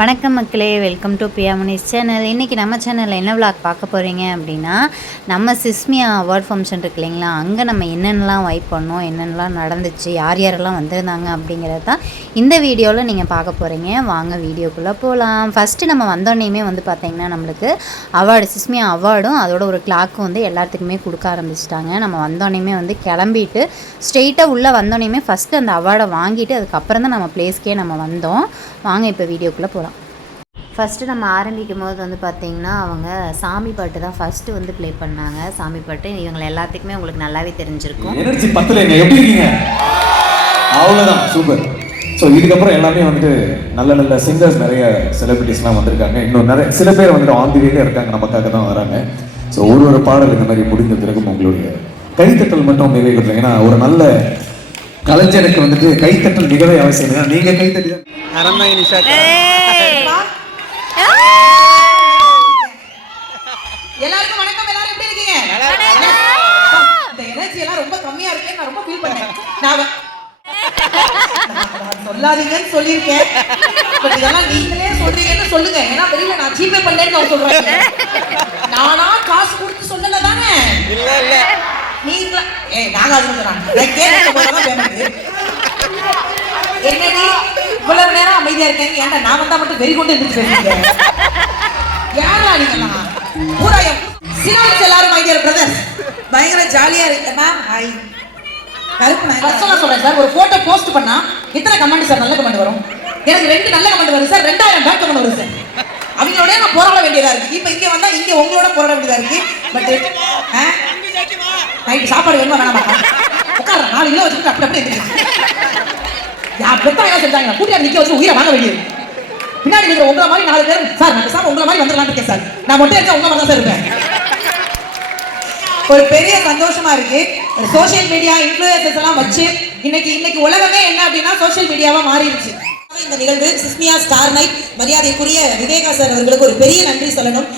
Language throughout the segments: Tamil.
வணக்கம் மக்களே, welcome to Priya Munis channel. இன்றைக்கி நம்ம சேனலில் என்ன விளாக் பார்க்க போகிறீங்க அப்படின்னா, நம்ம சிஸ்மியா அவார்ட் ஃபங்க்ஷன் இருக்கு இல்லைங்களா, அங்கே நம்ம என்னென்னலாம் வைப் பண்ணோம், என்னென்னலாம் நடந்துச்சு, யார் யாரெல்லாம் வந்திருந்தாங்க அப்படிங்கிறது தான் இந்த வீடியோவில் நீங்கள் பார்க்க போகிறீங்க. வாங்க வீடியோக்குள்ளே போகலாம். ஃபஸ்ட்டு நம்ம வந்தோடனேயுமே பார்த்திங்கன்னா நம்மளுக்கு அவார்டு, சிஸ்மியா அவார்டும் அதோட ஒரு கிளாக்கும் எல்லாத்துக்குமே கொடுக்க ஆரம்பிச்சிட்டாங்க. நம்ம வந்தோடனேயுமே கிளம்பிட்டு ஸ்ட்ரெயிட்டாக உள்ளே வந்தோடனேயுமே ஃபஸ்ட்டு அந்த அவார்டை வாங்கிட்டு அதுக்கப்புறம் தான் நம்ம பிளேஸ்க்கே நம்ம வந்தோம். வாங்க இப்போ வீடியோக்குள்ளே போகலாம். ஃபஸ்ட்டு நம்ம ஆரம்பிக்கும் போது பார்த்திங்கன்னா அவங்க சாமி பாட்டு தான் ஃபஸ்ட்டு ப்ளே பண்ணாங்க. சாமி பாட்டு இவங்க எல்லாத்துக்குமே உங்களுக்கு நல்லாவே தெரிஞ்சிருக்கும். எனர்ஜி பத்தலைங்க, எப்படி இருக்கீங்க? அவ்வளோதான், சூப்பர். ஸோ இதுக்கப்புறம் எல்லாமே நல்ல நல்ல சிங்கர்ஸ், நிறைய செலிபிரிட்டிஸ்லாம் வந்திருக்காங்க. இன்னும் நிறைய சில பேர் ஆன் தி வேல இருக்காங்க, நமக்காக தான் வராங்க. ஸோ ஒரு பாடல் இந்த மாதிரி முடிந்த பிறகும் உங்களுடைய கைத்தட்டல் மட்டும் நிறைவேற்றுங்க. ஏன்னா ஒரு நல்ல கலைஞனுக்கு கைத்தட்டல் நிகழவே அவசியம் இல்லை. நீங்கள் கைத்தட்டி தான் எல்லாருக்கும் வணக்கம். எல்லாரும் எப்படி இருக்கீங்க? இந்த எனர்ஜி எல்லாம் ரொம்ப கம்மியா இருக்கு, நான் ரொம்ப ஃபீல் பண்ணேன். நான் சொல்லாதீங்கன்னு சொல்லியிருக்கேன், பட் இதெல்லாம் நீங்களே சொல்றீங்கன்னு சொல்லுங்க. ஏன்னா வெளியில நான் ஜிபே பண்ணேன்னு நான் சொல்றேன். நானா காசு கொடுத்து சொல்லல தானே? இல்ல இல்ல, நீங்களா நாங்க அது சொல்றாங்க. நான் கேட்க போறதா பேமெண்ட். என்னடி இவ்வளவு நேரம் அமைதியா இருக்கீங்க? ஏன்டா நான் வந்தா மட்டும் வெறி கொண்டு இருந்துச்சு பேசுறீங்க? யாரா நீங்களா? பூராயம் சினாஸ் எல்லாரும் மை டியர் பிரதர்ஸ், பயங்கர ஜாலியா இருக்கு மேம். ஹாய் கருப்பு. நான் பர்சனலா சொல்றேன் சார், ஒரு போட்டோ போஸ்ட் பண்ணா எத்தனை கமெண்ட் சார்? நல்ல கமெண்ட் வரும். எனக்கு 2 நல்ல கமெண்ட் வரும் சார், 2000 பேட் கமெண்ட் வரும் சார். அவங்களோட நான் போராட வேண்டியதா இருக்கு. இப்போ இங்க வந்தா இங்க உங்களோட போராட வேண்டியதா இருக்கு. பட் நைட் சாப்பாடு வேணுமா வேணாமா? உட்கார 4 கிலோ வச்சுட்டு அப்படி அப்படி யார் பெத்தா என்ன செஞ்சாங்க? கூட்டியார் நிக்க வச்சு உயிரை வாங்க வேண்டியது. பின்னாடி இருக்கிற உங்களை மாதிரி 4 பேர் சார், நான் சார் உங்களை மாதிரி வந்துடலாம் இருக்கேன் சார். நான் மட்டும் இருக்கேன், உங்க மாதிரி தான் சார் இருப்பேன். ஒரு பெரிய சந்தோஷமா இருக்கு. சோசியல் மீடியா இன்ஃப்ளூயன்சர்ஸ் எல்லாம் வச்சு இன்னைக்கு உலகமே என்ன அப்படின்னா சோசியல் மீடியாவா மாறிடுச்சு. இந்த நிகழ்வு சிஸ்மியா ஸ்டார் நைட், மரியாதைக்குரிய விவேகா சார் அவர்களுக்கு ஒரு பெரிய நன்றி சொல்லணும்.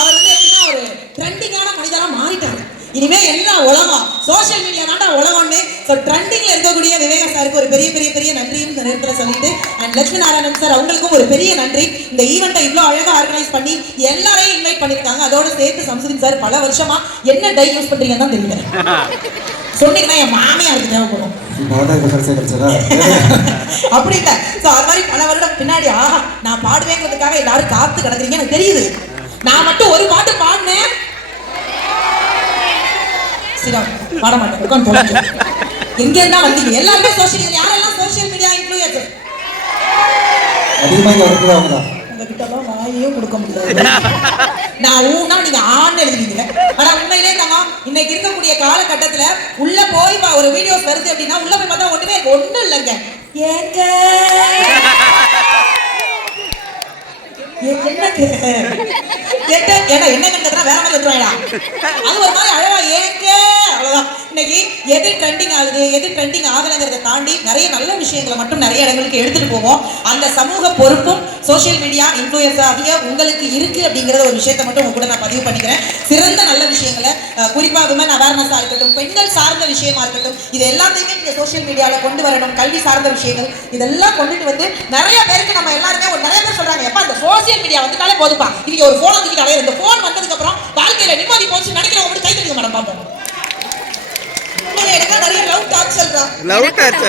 அவர் எப்படின்னா ஒரு ட்ரெண்டிங்கான மனிதனா மாறிட்டாங்க. இனிமே என்ன உலகம், சோசியல் மீடியா தாண்டா உலகம்னு ட்ரெண்டிங்ல இருக்கக்கூடிய விவேகா சாருக்கு ஒரு பெரிய பெரிய பெரிய நன்றியும் இந்த நேரத்தில் சொல்லிட்டு, அண்ட் லட்சுமி நாராயணன் சார் அவங்களுக்கும் ஒரு பெரிய நன்றி. இந்த ஈவெண்ட்டை இவ்வளோ அழகாக ஆர்கனைஸ் பண்ணி எல்லாரையும் இன்வைட் பண்ணியிருக்காங்க. அதோட சேர்த்து சம்சுதீன் சார் பல வருஷமா என்ன டை யூஸ் பண்றீங்கன்னு தான் தெரியல. சொன்னீங்கன்னா என் மாமியாருக்கு தேவைப்படும் அப்படி இல்லை. ஸோ அது மாதிரி பல வருடம் பின்னாடி ஆஹா நான் பாடுவேங்கிறதுக்காக எல்லாரும் காத்து கிடக்குறீங்க எனக்கு தெரியுது. நான் மட்டும் ஒரு பாட்டு பாடினேன், பாட மாட்டேன், உட்காந்து எங்க இருந்தா வந்தீங்க எல்லாருமே சோசியல் மீடியா. யாரெல்லாம் சோசியல் மீடியா இன்ஃப்ளூயன்சர் உங்ககிட்ட எல்லாம் வாயே கொடுக்க முடியாது. நான் ஊனா நீங்க ஆண் எழுதுவீங்க. ஆனா உண்மையிலே தாங்க இன்னைக்கு இருக்கக்கூடிய காலகட்டத்துல உள்ள போய் ஒரு வீடியோஸ் வருது அப்படின்னா உள்ள போய் பார்த்தா ஒண்ணும் இல்லைங்க. ஏங்க என்ன கண்டதுனா வேற மாதிரி வந்துருவாங்களா? அது ஒரு மாதிரி அழகா ஏங்க அவ்வளவுதான். இன்னைக்கு எது ட்ரெண்டிங் ஆகுது எது ட்ரெண்டிங் ஆகலைங்கிறத தாண்டி நிறைய நல்ல விஷயங்களை மட்டும் நிறைய இடங்களுக்கு எடுத்துட்டு போவோம். அந்த சமூக பொறுப்பும் சோசியல் மீடியா இன்ஃப்ளூயன்சர் ஆகிய உங்களுக்கு இருக்கு அப்படிங்கிற ஒரு விஷயத்தை மட்டும் உங்க கூட நான் பதிவு பண்ணிக்கிறேன். சிறந்த நல்ல விஷயங்களை குறிப்பா விமன் அவேர்னஸா இருக்கட்டும், பெண்கள் சார்ந்த விஷயமா இருக்கட்டும், இது எல்லாத்தையுமே நீங்க சோசியல் மீடியால கொண்டு வரணும். கல்வி சார்ந்த விஷயங்கள் இதெல்லாம் கொண்டுட்டு நிறைய பேருக்கு நம்ம எல்லாருமே நிறைய பேர் சொல்றாங்க, எப்ப அந்த சோசியல் மீடியா வந்துட்டாலே போதுப்பா, இவங்க ஒரு போன் வந்துட்டாலே இந்த போன் வந்ததுக்கு அப்புறம் வாழ்க்கையில நிம்மதி போச்சு நினைக்கிறவங்க மட்டும் கை தட்டுங்க மேடம் பாப்போம். நிறைய லவ் டாக்ஸ் சொல்றான். லவ் டாக்ஸ்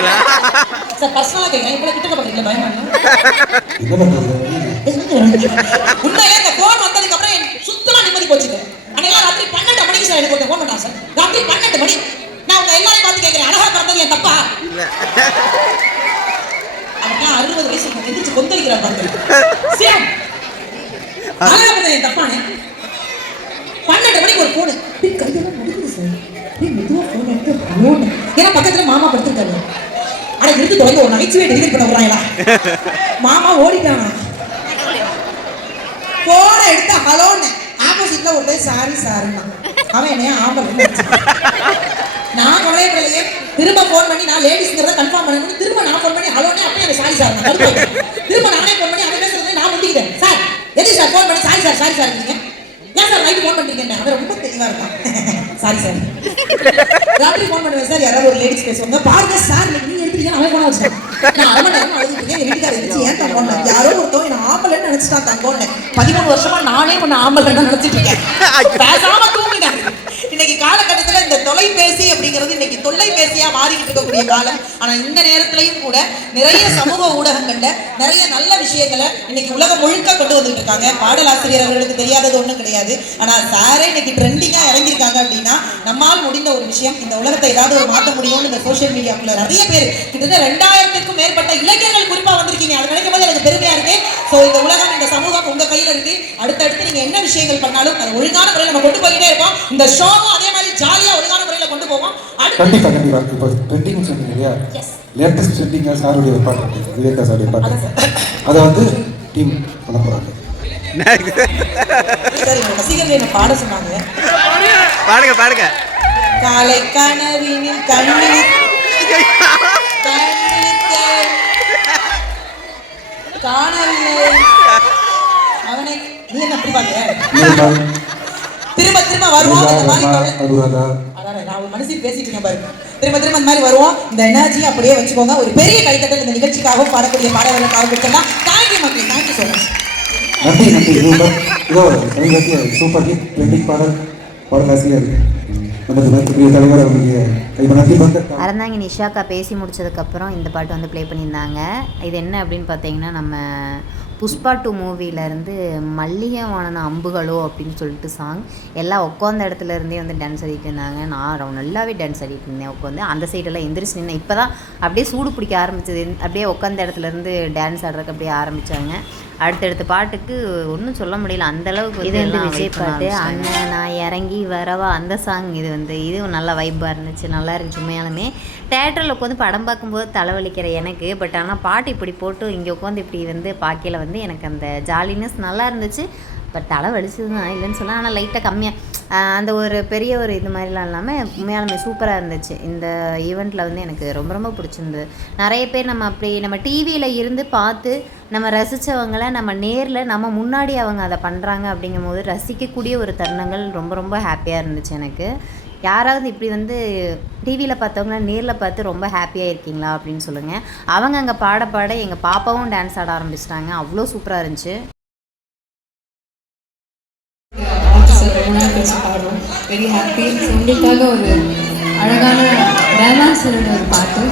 சார் பர்சனலா கேக்குறேன், இப்ப கிட்ட பண்றீங்க பயமா உண்மையிலே இந்த போன் வந்ததுக்கு அப்புறம் சுத்தமா நிம்மதி போச்சுங்க. அன்னைக்கு ராத்திரி 12 மணிக்கு சார் எனக்கு ஒரு போன் பண்ணா சார், ராத்திரி 12 மணி. நான் உங்க எல்லாரையும் பார்த்து கேட்கிறேன், அழகா பிறந்தது என் தப்பா? அப்படின்னா 60 வயசு எந்திரிச்சு கொந்தளிக்கிறார் பாருங்க. சேம் அழகா பிறந்தது என் தப்பானே. 12 மணிக்கு ஒரு போன் கையெல்லாம் நடுக்குது சார். மெதுவா போன் எடுத்து ஹலோன்னு, ஏன்னா பக்கத்துல மாமா படுத்துருக்காரு. ஆனா இருந்து தொடர்ந்து ஒரு நகைச்சுவை டெலிவரி பண்ண விடுறாங்களா? மாமா ஓடிட்டாங்க. போன எடுத்து ஹலோன்னு, ஆப்போசிட்ல ஒரு பேர் சாரி சாருன்னா அவன் என்னைய ஆம்பளை. நான் கவலையே படலையே. திரும்ப போன் பண்ணி நான் லேடிஸ்ங்கிறத கன்ஃபார்ம் பண்ணணும். திரும்ப நான் போன் பண்ணி ஹலோனே அப்படியே அந்த சாரி சார் திரும்ப நானே போன் பண்ணி அவன் பேசுறது நான் முடிக்கிட்டேன். சார் எது சார் போன் பண்ணி சாரி சார் இருக்கீங்க, ஏன் சார் நைட்டு போன் பண்றீங்க? அவன் ரொம்ப தெளிவா இருக்கான். சாரி சார் ராத்திரி போன் பண்ணுவேன் சார், யாராவது ஒரு லேடிஸ் பேசுவாங்க, பாருங்க சார் நீங்க எடுத்துட்டீங்க அவன் போன வச்சான். நான் அரை மணி நேரம் அழுதுட்டு இருக்கேன். என் வீட்டுக்காரர் இருந்துச்சு ஏன் தங்கோன்னு யாரோ ஒருத்தவங்க என்ன ஆம்பளைன்னு நினைச்சிட்டான் தங்கோன்னு. 13 வருஷமா நானே ஒன்னு ஆம்பளைன்னு நினைச்சிட்டு இருக்கேன். பேசாம தூங்கிட்டேன். இன்னைக்கு காலகட்டத்தில் இந்த தொலைபேசி அப்படிங்கிறது இன்னைக்கு தொல்லைபேசியா மாறிக்கிட்டு இருக்கக்கூடிய காலம். ஆனா இந்த நேரத்திலையும் கூட நிறைய சமூக ஊடகங்கள்ல நிறைய நல்ல விஷயங்களை இன்னைக்கு உலகம் முழுக்க கொண்டு வந்துட்டு இருக்காங்க. பாடலாசிரியர் அவர்களுக்கு தெரியாதது ஒண்ணும் கிடையாது. ஆனா சாரே இன்னைக்கு ட்ரெண்டிங்கா இறங்கியிருக்காங்க அப்படின்னா நம்மால் முடிந்த ஒரு விஷயம். இந்த உலகத்தை ஏதாவது ஒரு மாற்ற முடியும்னு இந்த சோசியல் மீடியாக்குள்ள நிறைய பேர் கிட்டத்தட்ட 2000க்கும் மேற்பட்ட இளைஞர்கள் குறிப்பா வந்திருக்கீங்க. அது நினைக்கும் போது எனக்கு பெருமையா இருக்கு. சோ இந்த உலகம் இந்த சமூகம் உங்க கையில இருக்கு. அடுத்தடுத்து நீங்க என்ன விஷயங்கள் பண்ணாலும் அது ஒழுங்கான முறையில் நம்ம கொண்டு போயிட்டே இருப்போம். இந்த ஷோவும் அதே மாதிரி ஜாலியா ஒழுங்கான முறையில கொண்டு போவோம். கண்டிப்பா கண்டிப்பா. இப்போ ட்ரெண்டிங் சொன்னீங்க இல்லையா, லேட்டஸ்ட் ட்ரெண்டிங்கா சாருடைய ஒரு பாட்டு இருக்கு, விவேகா சாருடைய பாட்டு. அதை வந்து டீம் பண்ண போறாங்க. சரி, ரசிகர்கள் என்ன பாட சொன்னாங்க. பாடுங்க பாடுங்க. காலை கனவினில் கண்ணில் காணவில்லை அவனை. நீ என்ன அப்படி பாடுற? திரும்ப திரும்ப வருவோம் இந்த மாதிரி. நான் ஒரு மனசில் பேசிட்டு இருக்கேன் பாருங்க. திரும்ப திரும்ப இந்த மாதிரி வருவோம். இந்த எனர்ஜி அப்படியே வச்சுக்கோங்க. ஒரு பெரிய கைத்தட்டல் இந்த நிகழ்ச்சிக்காகவும் பாடக்கூடிய பாடல்களுக்காக கொடுத்தலாம். தேங்க்யூ மக்களே, தேங்க்யூ ஸோ மச். நன்றி நன்றி. இதோ சமீபத்திய சூப்பர் ஹிட் ட்ரெண்டிங் பாடலாசிரியர் நமது மதிப்புக்குரிய தலைவர் அவருடைய நன்றி பந்த அறந்தாங்கி நிஷாக்கா பேசி முடிச்சதுக்கப்புறம் இந்த பாட்டு வந்து ப்ளே பண்ணியிருந்தாங்க. இது என்ன அப்படின்னு பார்த்தீங்கன்னா, நம்ம புஷ்பா 2 மூவிலேருந்து மல்லிகை வானன அம்புகளோ அப்படின்னு சொல்லிட்டு சாங். எல்லாம் உட்காந்த இடத்துல இருந்தே வந்து டான்ஸ் ஆடிட்டு இருந்தாங்க. நான் நல்லாவே டான்ஸ் ஆடிட்டு இருந்தேன் உட்காந்து. அந்த சைடெல்லாம் எந்திரிச்சு நின்று இப்போ தான் அப்படியே சூடு பிடிக்க ஆரம்பிச்சது. அப்படியே உட்காந்த இடத்துலேருந்து டான்ஸ் ஆடுறதுக்கு அப்படியே ஆரம்பித்தாங்க. அடுத்தடுத்த பாட்டுக்கு ஒன்றும் சொல்ல முடியல, அந்தளவுக்கு. இது வந்து விஜய் பாட்டு, அண்ணன் நான் இறங்கி வரவா அந்த சாங். இதுவும் நல்லா வைப்பாக இருந்துச்சு, நல்லா இருந்துச்சு உண்மையாலுமே. தேட்டரில் உட்காந்து படம் பார்க்கும்போது தலைவலிக்கிற எனக்கு, பட் ஆனால் பாட்டு இப்படி போட்டு இங்கே உட்காந்து இப்படி வந்து பார்க்கையில் வந்து எனக்கு அந்த ஜாலினஸ் நல்லா இருந்துச்சு. பட் தலை வலிச்சது தான் இல்லைன்னு சொல்லலாம். ஆனால் லைட்டாக கம்மியாக அந்த ஒரு பெரிய ஒரு இது மாதிரிலாம் இல்லாமல் உண்மையாலுமே சூப்பராக இருந்துச்சு. இந்த ஈவெண்ட்டில் வந்து எனக்கு ரொம்ப ரொம்ப பிடிச்சிருந்தது. நிறைய பேர் நம்ம டிவியில் இருந்து பார்த்து நம்ம ரசித்தவங்களை நம்ம நேரில் நம்ம முன்னாடி அவங்க அதை பண்ணுறாங்க அப்படிங்கும்போது ரசிக்கக்கூடிய ஒரு தருணங்கள் ரொம்ப ரொம்ப ஹாப்பியாக இருந்துச்சு எனக்கு. யாராவது இப்படி வந்து டிவியில் பார்த்தவங்கள நேரில் பார்த்து ரொம்ப ஹாப்பியாக இருக்கீங்களா அப்படின்னு சொல்லுங்கள். அவங்க அங்கே பாட பாட எங்கள் பாப்பாவும் டான்ஸ் ஆட ஆரம்பிச்சிட்டாங்க. அவ்வளோ சூப்பராக இருந்துச்சு. பாடுறோம், வெரி ஹாப்பி. உங்களுக்காக ஒரு அழகான ரேமான்ஸோட ஒரு பாட்டு.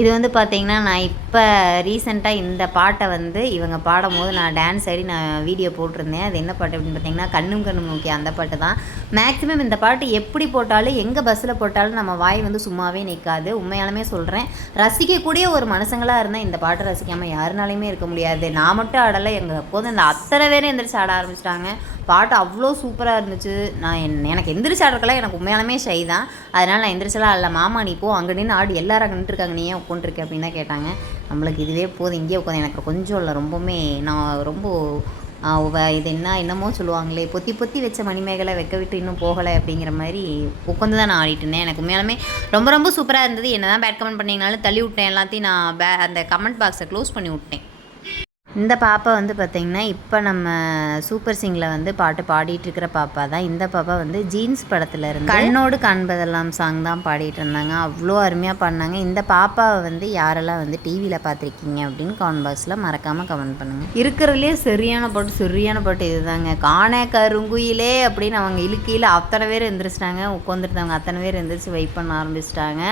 இது வந்து பார்த்திங்கன்னா, நான் இப்போ ரீசெண்டாக இந்த பாட்டை வந்து இவங்க பாடும்போது நான் டான்ஸ் ஆடி நான் வீடியோ போட்டிருந்தேன். அது என்ன பாட்டு அப்படின்னு பார்த்தீங்கன்னா, கண்ணும் கண்ணும் நோக்கி அந்த பாட்டு தான். மேக்ஸிமம் இந்த பாட்டு எப்படி போட்டாலும் எங்கே பஸ்ஸில் போட்டாலும் நம்ம வாய் வந்து சும்மாவே நிற்காது. உண்மையாலுமே சொல்கிறேன், ரசிக்கக்கூடிய ஒரு மனுஷங்களாக இருந்தால் இந்த பாட்டை ரசிக்காமல் யாருனாலையுமே இருக்க முடியாது. நான் மட்டும் ஆடலை, எங்கள் போது இந்த அத்தனை பேரும் எந்திரிச்சு ஆட ஆரம்பிச்சிட்டாங்க. பாட்டு அவ்வளோ சூப்பராக இருந்துச்சு. எனக்கு எந்திரிச்சு ஆடுறதுக்கெல்லாம் எனக்கு உண்மையாலுமே ஷை தான். அதனால் நான் எந்திரிச்சலாம் இல்லை. மாமா நீ போ, அங்கே நின்று ஆடு, எல்லாரும் அங்கே நின்றுருக்காங்க, நீ ஏன் உட்காந்துருக்கேன் அப்படின்னு தான் கேட்டாங்க. நம்மளுக்கு இதுவே போதும், இங்கேயே உட்காந்து எனக்கு கொஞ்சம் இல்லை ரொம்பவுமே நான் ரொம்ப இது என்னமோ சொல்லுவாங்களே, பொத்தி பொத்தி வச்ச மணிமேகலை வைக்க விட்டு இன்னும் போகலை அப்படிங்கிற மாதிரி உட்காந்து தான் நான் ஆடிட்டு இருந்தேன். எனக்கு உண்மையாலுமே ரொம்ப ரொம்ப சூப்பராக இருந்தது. என்ன தான் பேட் கமெண்ட் பண்ணிங்கனாலும் தள்ளி விட்டேன், எல்லாத்தையும் நான் அந்த கமெண்ட் பாக்ஸை க்ளோஸ் பண்ணி விட்டேன். இந்த பாப்பா வந்து பார்த்திங்கன்னா, இப்போ நம்ம சூப்பர் சிங்கில் வந்து பாட்டு பாடிட்டு இருக்கிற பாப்பா தான். இந்த பாப்பா வந்து ஜீன்ஸ் படத்தில் இருந்து கண்ணோடு காண்பதெல்லாம் சாங் தான் பாடிட்டு இருந்தாங்க. அவ்வளோ அருமையாக பாடினாங்க. இந்த பாப்பாவை வந்து யாரெல்லாம் வந்து டிவியில் பார்த்துருக்கீங்க அப்படின்னு கமெண்ட் பாக்ஸில் மறக்காமல் கமெண்ட் பண்ணுங்கள். இருக்கிறதுலே சரியான பாட்டு இதுதாங்க. காண கருங்குயிலே அப்படின்னு அவங்க இழுக்கையில் அத்தனை பேர் எந்திரிச்சிட்டாங்க. உட்காந்துருந்தவங்க அத்தனை பேர் எந்திரிச்சு வெயிட் பண்ண ஆரம்பிச்சிட்டாங்க.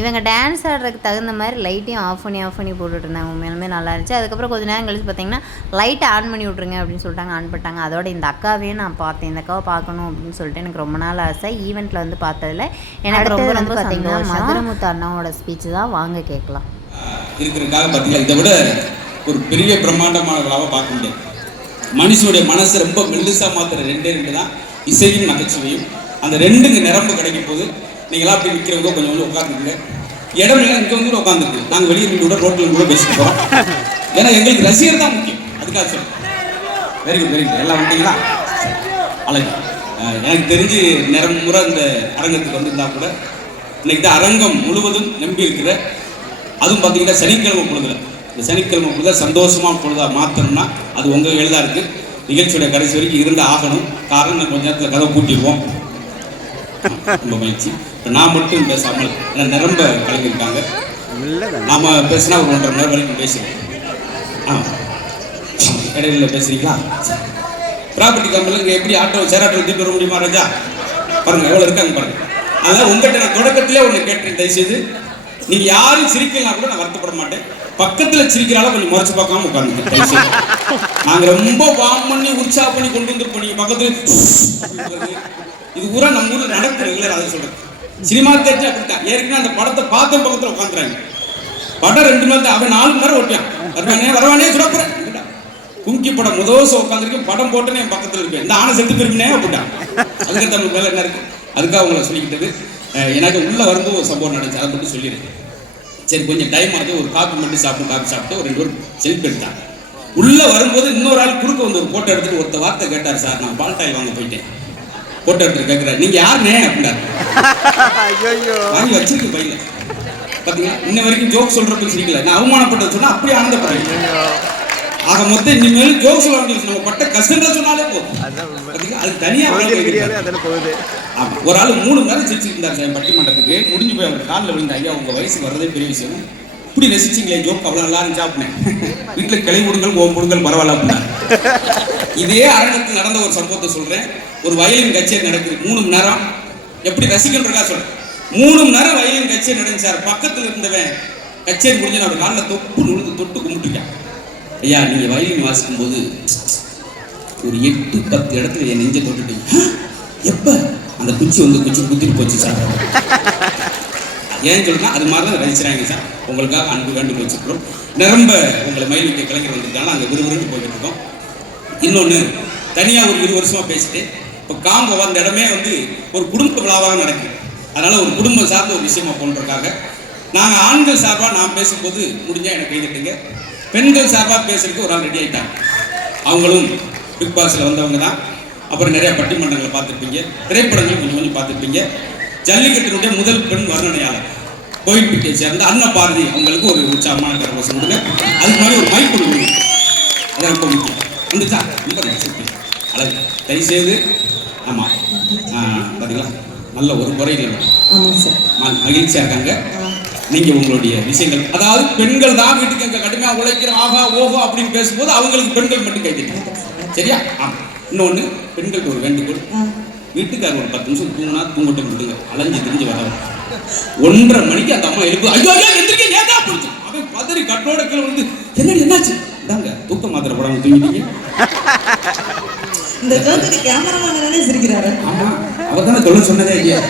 இவங்க டான்ஸ் ஆடுறதுக்கு தகுந்த மாதிரி லைட்டையும் ஆஃப் பண்ணி போட்டுட்டு இருந்தாங்க. உண்மையாலுமே நல்லா இருந்துச்சு. அதுக்கப்புறம் கொஞ்சம் நேரம் கழிச்சு பார்த்தீங்கன்னா, லைட்டை ஆன் பண்ணி விட்ருங்க அப்படின்னு சொல்லிட்டாங்க. ஆன் பண்ணிட்டாங்க. அதோட இந்த அக்காவையும் நான் பார்த்தேன். இந்த அக்காவை பார்க்கணும் அப்படின்னு சொல்லிட்டு எனக்கு ரொம்ப நாள் ஆசை. ஈவெண்ட்டில் வந்து பார்த்ததில் எனக்கு ரொம்ப ரொம்ப பார்த்தீங்கன்னா மதுரமுத்து அண்ணாவோட ஸ்பீச் தான். வாங்க கேட்கலாம். இருக்கிறதுக்காக பார்த்தீங்களா, இதை விட ஒரு பெரிய பிரம்மாண்டமான விழாவை பார்க்க முடியாது. மனுஷனுடைய மனசை ரொம்ப மெல்லிசா மாத்திர ரெண்டு தான் இசையும் நகைச்சுவையும். அந்த ரெண்டுங்க நிரம்பு கிடைக்கும் போது நீங்களாம் அப்படி நிற்கிறவங்க கொஞ்சம் உட்காந்துருக்குங்க. இடம் இல்லை, இங்கே வந்து உட்காந்துருக்கு. நாங்கள் வெளியே நின்று கூட ரோட்டில் கூட பேசிட்டு போகிறோம். ஏன்னா எங்களுக்கு ரசிகர் தான் முக்கியம். அதுக்காக சொல்லுங்கள். வெரி குட் எல்லாம் வந்தீங்களா? அழகு. எனக்கு தெரிஞ்சு முறை இந்த அரங்கத்துக்கு வந்திருந்தா கூட இன்னைக்கு தான் அரங்கம் முழுவதும் நம்பி இருக்கிற, அதுவும் பார்த்தீங்கன்னா சனிக்கிழமை பொழுதுல, இந்த சனிக்கிழமை பொழுத சந்தோஷமாக பொழுதா மாற்றணும்னா அது உங்கள் எழுதா இருக்குது. நிகழ்ச்சியோட கடைசி வரைக்கும் இருந்து ஆகணும். காரணம் நான் கொஞ்ச நேரத்தில் கதை பூட்டிடுவோம். ரொம்ப மகிழ்ச்சி. இப்போ நான் மட்டும் பேசாமல் நிரம்ப கலந்துருக்காங்க. நாம பேசினா ஒரு 1.5 மணி நேரம் வரைக்கும் பேசுகிறேன். இடையில பேசுறீங்களா? ப்ராப்பர்ட்டி கம்பெனியில் இங்கே எப்படி ஆட்டோ சேராட்டோ தூக்கி வர முடியுமா ராஜா? பாருங்க எவ்வளோ இருக்காங்க பாருங்க. அதனால் உங்கள்கிட்ட நான் தொடக்கத்திலே ஒன்று கேட்டேன், தயவுசெய்து நீங்கள் யாரும் சிரிக்கலாம் கூட நான் வருத்தப்பட மாட்டேன். பக்கத்தில் சிரிக்கிறால கொஞ்சம் முறைச்சு பார்க்காம உட்காந்துங்க தயவுசெய்து. நாங்கள் ரொம்ப வாம் பண்ணி உற்சாகம் பண்ணி கொண்டு வந்துருப்போம். நீங்கள் பக்கத்தில் இது பூரா நம்ம ஊரில் நடக்கும் ரெகுலர். அதை சொல்கிறேன். சினிமா தேட்டர் அப்படித்தான். ஏற்கனவே அந்த படத்தை பார்த்த பக்கத்தில் உட்காந்துறாங்க. படம் 2 மணி நேரம், அவன் 4 மணி நேரம் ஓட்டியான். வரவானே சுடப்புறேன். கும்கி படம் முதல் உட்காந்துருக்கேன். படம் போட்டேன்னு என் பக்கத்தில் இருப்பேன். இந்த ஆணை செத்து போயிருந்தே அப்படின்ட்டான். அதுக்கு தமிழ் வேலை என்ன இருக்கு? அதுக்காக உங்களை சொல்லிக்கிட்டது. எனக்கு உள்ளே வரும்போது ஒரு சம்பவம் நடந்துச்சு, அதை மட்டும் சொல்லியிருக்கேன். சரி கொஞ்சம் டைம் ஆகுது, ஒரு காப்பி மட்டும் சாப்பிட்டு ஒரு 2 பேர் செல்ஃபி எடுத்தாங்க. உள்ளே வரும்போது இன்னொரு ஆள் குறுக்க வந்து ஒரு ஃபோட்டோ எடுத்துட்டு ஒருத்த வார்த்தை கேட்டார், சார் நான் பால்டாயில் வாங்க போயிட்டேன். ஃபோட்டோ எடுத்துட்டு கேட்குறாரு, நீங்கள் யாருனே அப்படின்னாரு. வாங்கி வச்சிருக்கு பையில. பார்த்தீங்களா, இன்ன வரைக்கும் ஜோக் சொல்கிறப்ப சிரிக்கல. நான் அவமானப்பட்டது சொன்னால் அப்படியே ஆனந்தப்படுறேன். ஆக மொத்தம் இனிமேல் ஜோக் சொல்ல வேண்டியது நம்ம பட்ட கஷ்டங்கள் சொன்னாலே போதும். பார்த்தீங்களா, அது தனியாக ஆமாம். ஒரு ஆள் 3 மணி நேரம் சிரிச்சுட்டு இருந்தார் சார் பட்டிமன்றத்துக்கு. முடிஞ்சு போய் அவர் காலில் விழுந்த, ஐயா உங்கள் வயசுக்கு வரதே பெரிய விஷயம், இப்படி ரசிச்சிங்களே ஜோக் அவ்வளோ நல்லா இருந்துச்சா அப்படின்னேன். வீட்டில் கிளை முடுங்கள் ஓம்புடுங்கள் பரவாயில்ல அப்படின்னாரு. இதே அரங்கத்தில் நடந்த ஒரு சம்பவத்தை சொல்கிறேன். ஒரு வயலின் கச்சேரி நடக்குது 3 மணி நேரம். எப்படி ரசிக்கன்றதா சொல்கிறேன். 3 மணி நேரம் வயலின் கச்சேரி நடந்துச்சார். பக்கத்தில் இருந்தவன் கச்சேரி முடிஞ்சு நான் காலில் தொட்டு கும்பிட்டுருக்கேன். ஐயா நீங்கள் வயலின் வாசிக்கும் போது ஒரு 8-10 இடத்துல என் நெஞ்சை தொட்டுட்டீங்க. எப்போ? அந்த குச்சி குத்திட்டு போச்சு சார். ஏன்னு சொல்லுன்னா அது மாதிரி தான் ரசிச்சுறாங்க சார். உங்களுக்காக அன்பு வேண்டுகோள் வச்சுக்கிறோம். நிரம்ப உங்களை மயிலுக்கு கலைஞர் வந்திருக்காங்க. அங்கே விறுவிறுன்னு போய்கிட்டு இருக்கோம். இன்னொன்று தனியாக ஒரு 20 வருஷமாக பேசிட்டு இப்போ காம்போ அந்த இடமே ஒரு குடும்ப விழாவாக நடக்குது. அதனால் ஒரு குடும்பம் சார்ந்த ஒரு விஷயமா போன்றதுக்காக நாங்கள் ஆண்கள் சார்பாக நான் பேசும்போது முடிஞ்சால் எனக்கு கைதட்டுங்க. பெண்கள் சார்பாக பேசுறதுக்கு ஒரு ஆள் ரெடி ஆகிட்டாங்க. அவங்களும் பிக் பாஸில் வந்தவங்க தான். அப்புறம் நிறைய பட்டிமன்றங்களை பார்த்துருப்பீங்க, திரைப்படங்கள் கொஞ்சம் பார்த்துருப்பீங்க. ஜல்லிக்கட்டினுடைய முதல் பெண் வர்ணனையாளர் கோயில்பட்டியை சேர்ந்த அன்னபாரதி, அவங்களுக்கு ஒரு உற்சாகமான கரகோஷம் கொடுங்க. அதுக்கு மாதிரி ஒரு மைக் கொடுங்க. அதான் ரொம்ப முக்கியம். வந்துச்சா ரொம்ப அழகு தயவுசெய்து. ஆமாம் பார்த்தீங்களா, நல்ல ஒரு குறைகள் மகிழ்ச்சியாக இருக்காங்க. நீங்கள் உங்களுடைய விஷயங்கள், அதாவது பெண்கள் தான் வீட்டுக்கு அங்கே கடுமையாக உழைக்கிறோம் ஆகா ஓஹோ அப்படின்னு பேசும்போது அவங்களுக்கு பெண்கள் மட்டும் கைத்தட்டி சரியா? ஆமாம். இன்னொன்று பெண்களுக்கு ஒரு வேண்டுகோள், வீட்டுக்காரர் ஒரு 10 நிமிஷம் தூங்கினா தூங்கட்டும் விடுங்க. அலைஞ்சு திரிஞ்சு வர 1:30 மணிக்கு அந்த அம்மா எழுப்பு, ஐயோ ஐயோ எந்திரிக்க நேதா போச்சு. அவன் பதறி கட்டோட கீழே வந்து என்னடி என்னாச்சு? இதாங்க தூக்க மாத்திரை போடாமல் தூங்கிட்டீங்க. இந்த ஜோதிக்கு கேமராமேனே சிரிக்கிறாரு. ஆமா, அவர் தானே சொல்ல சொன்னதே இல்லையா?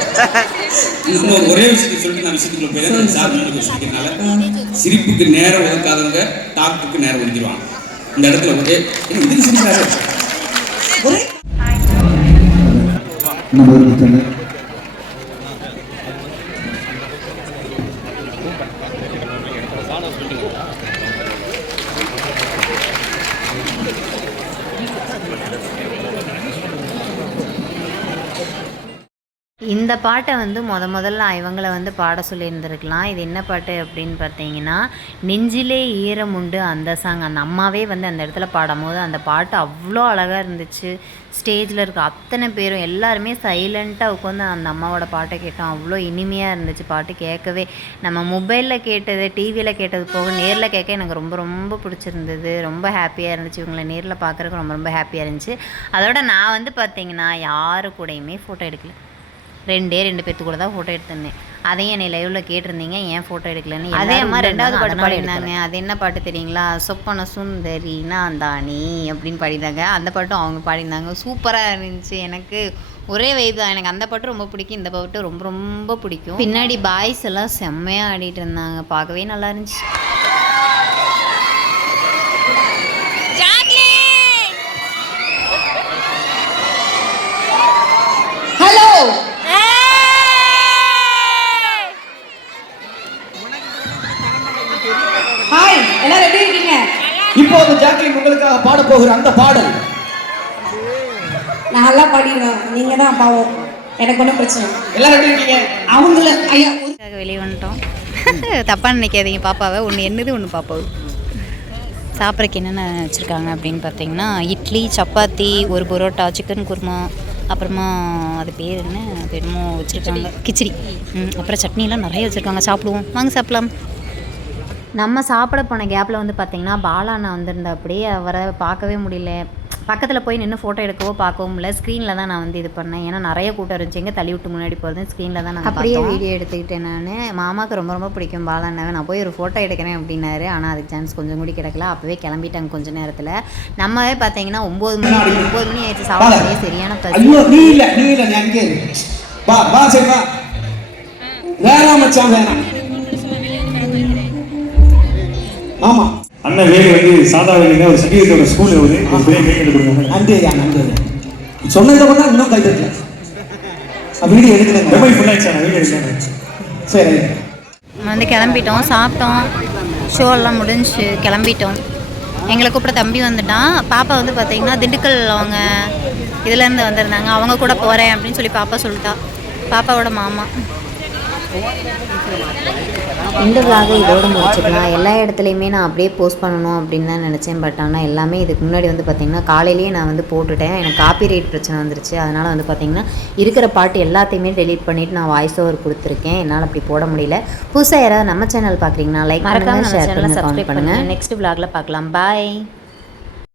இன்னொரு ஒரே விஷயத்தை சொல்லிட்டு நான் விஷயத்துக்குள்ள போயிடுறேன். சார் முன்னாடி சிரிக்கிறதுனால சிரிப்புக்கு நேரம் ஒதுக்காதவங்க டாக்டருக்கு நேரம் ஒதுக்கிடுவாங்க. இந்த இடத்துல ஒரே இதுக்கு சிரிக்கிறாரு. இந்த பாட்டை முதல்ல இவங்களை பாட சொல்லியிருந்திருக்கலாம். இது என்ன பாட்டு அப்படின்னு பார்த்தீங்கன்னா, நெஞ்சிலே ஈரம் உண்டு அந்த சாங். அந்த அம்மாவே அந்த இடத்துல பாடும்போது அந்த பாட்டு அவ்வளோ அழகாக இருந்துச்சு. ஸ்டேஜில் இருக்க அத்தனை பேரும் எல்லாருமே சைலண்ட்டாக உட்காந்து அந்த அம்மாவோட பாட்டை கேட்டோம். அவ்வளோ இனிமையாக இருந்துச்சு பாட்டு கேட்கவே. நம்ம மொபைலில் கேட்டது, டிவியில் கேட்டது போக நேரில் கேட்க எனக்கு ரொம்ப ரொம்ப பிடிச்சிருந்தது. ரொம்ப ஹாப்பியாக இருந்துச்சு. இவங்களை நேரில் பார்க்குறதுக்கு ரொம்ப ரொம்ப ஹாப்பியாக இருந்துச்சு. அதோட நான் பார்த்தீங்கன்னா யாரு கூடயுமே ஃபோட்டோ எடுக்கல. 2 பேர்த்து கூட தான் ஃபோட்டோ எடுத்திருந்தேன். அதையும் என்னை லைவில் கேட்டிருந்தீங்க ஏன் ஃபோட்டோ எடுக்கலன்னு. அதே மாதிரி 2வது பாட்டு பாடினாங்க. அது என்ன பாட்டு தெரியுங்களா? சொப்பன சுந்தரி நான் தானி அப்படின்னு பாடினாங்க. அந்த பாட்டும் அவங்க பாடினாங்க. சூப்பராக இருந்துச்சு. எனக்கு ஒரே வைப் தான். எனக்கு அந்த பாட்டு ரொம்ப பிடிக்கும், இந்த பாட்டு ரொம்ப ரொம்ப பிடிக்கும். பின்னாடி பாய்ஸ் எல்லாம் செம்மையாக ஆடிட்டு இருந்தாங்க. பார்க்கவே நல்லா இருந்துச்சு. ஹலோ ஹாய், எல்லாரும் எப்படி இருக்கீங்க? இப்போது ஜாக்லின் உங்களுக்காக பாட போகிற அந்த பாடல் நான் நல்லா பாடிடுவேன், நீங்க தான் பாவம். எனக்கு ஒன்றும் பிரச்சனை. எல்லாரும் எப்படி இருக்கீங்க? அவங்கள ஐயா வெளியே வந்துட்டோம். தப்பாக நினைக்காதீங்க பாப்பாவை. ஒன்று என்னது ஒன்று பாப்பாவு. சாப்பிட்றதுக்கு என்னென்ன வச்சுருக்காங்க அப்படின்னு பார்த்தீங்கன்னா இட்லி, சப்பாத்தி, ஒரு பரோட்டா, சிக்கன் குருமா, அப்புறமா அது பேர் என்ன, அது என்னமோ வச்சுருக்காங்க, கிச்சடி, அப்புறம் சட்னிலாம் நிறைய வச்சுருக்காங்க. சாப்பிடுவோம், வாங்க சாப்பிடலாம். நம்ம சாப்பிட போன கேப்பில் வந்து பார்த்திங்கன்னா பாலா அண்ணா வந்திருந்தா, அப்படியே அவரை பார்க்கவே முடியல. பக்கத்தில் போய் நின்று ஃபோட்டோ எடுக்கவோ பார்க்கவும் இல்லை. ஸ்க்ரீனில் தான் நான் வந்து இது பண்ணேன். ஏன்னா நிறைய கூட்டம் இருந்துச்சு, எங்கே தள்ளி விட்டு முன்னாடி போகிறது, ஸ்க்ரீனில் தான் நான் அப்படியே வீடியோ எடுத்துக்கிட்டேன். நான் மாமாவுக்கு ரொம்ப ரொம்ப பிடிக்கும் பாலா அண்ணாவை. நான் போய் ஒரு ஃபோட்டோ எடுக்கிறேன் அப்படின்னாரு. ஆனால் அதுக்கு சான்ஸ் கொஞ்சம் கூட கிடைக்கல. அப்போவே கிளம்பிட்டாங்க கொஞ்சம் நேரத்தில். நம்மவே பார்த்தீங்கன்னா 9 மணி ஆயிடுச்சு. சாப்பிடவே சரியான ஐயோ நீ இல்ல நீ அங்கே இரு. வா சரி வா. வேணாம் மச்சான் வேணாம். ஆமா அண்ணன் வேலை வந்து சாதா வேலைங்க ஒரு சங்கீதத்தோட ஸ்கூலில் வந்து ஒரு பெரிய கை எடுக்கணும். நன்றி சொன்னதை கூட இன்னும் கை தட்டல. வீடியோ எடுக்கிறேன். மொபைல் ஃபுல்லாகிடுச்சா? வீடியோ எடுக்கிறேன். சரி வந்து கிளம்பிட்டோம், சாப்பிட்டோம், ஷோலாம் முடிஞ்சு கிளம்பிட்டோம். எங்களை கூப்பிட தம்பி வந்துட்டான். பாப்பா வந்து பார்த்திங்கன்னா திண்டுக்கல் அவங்க இதுலேருந்து வந்திருந்தாங்க. அவங்க கூட போகிறேன் அப்படின்னு சொல்லி பாப்பா சொல்லிட்டா. பாப்பாவோட மாமா. இந்த விலாகை இதோடு முடிச்சுக்கலாம். எல்லா இடத்துலையுமே நான் அப்படியே போஸ்ட் பண்ணணும் அப்படின்னு தான் நினச்சேன். பட் ஆனால் எல்லாமே இதுக்கு முன்னாடி வந்து பார்த்திங்கன்னா காலையிலேயே நான் வந்து போட்டுட்டேன். எனக்கு காப்பிரைட் பிரச்சனை வந்துருச்சு. அதனால் வந்து பார்த்திங்கன்னா இருக்கிற பாட்டு எல்லாத்தையுமே டெலீட் பண்ணிவிட்டு நான் வாய்ஸ் ஓவர் கொடுத்துருக்கேன். என்னால் அப்படி போட முடியல. புதுசாக யாராவது நம்ம சேனல் பார்க்குறீங்கன்னா லைக் பண்ணுங்கள், ஷேர் பண்ணுங்கள், கமெண்ட் பண்ணுங்கள். நெக்ஸ்ட் விலாகில் பார்க்கலாம். பாய்.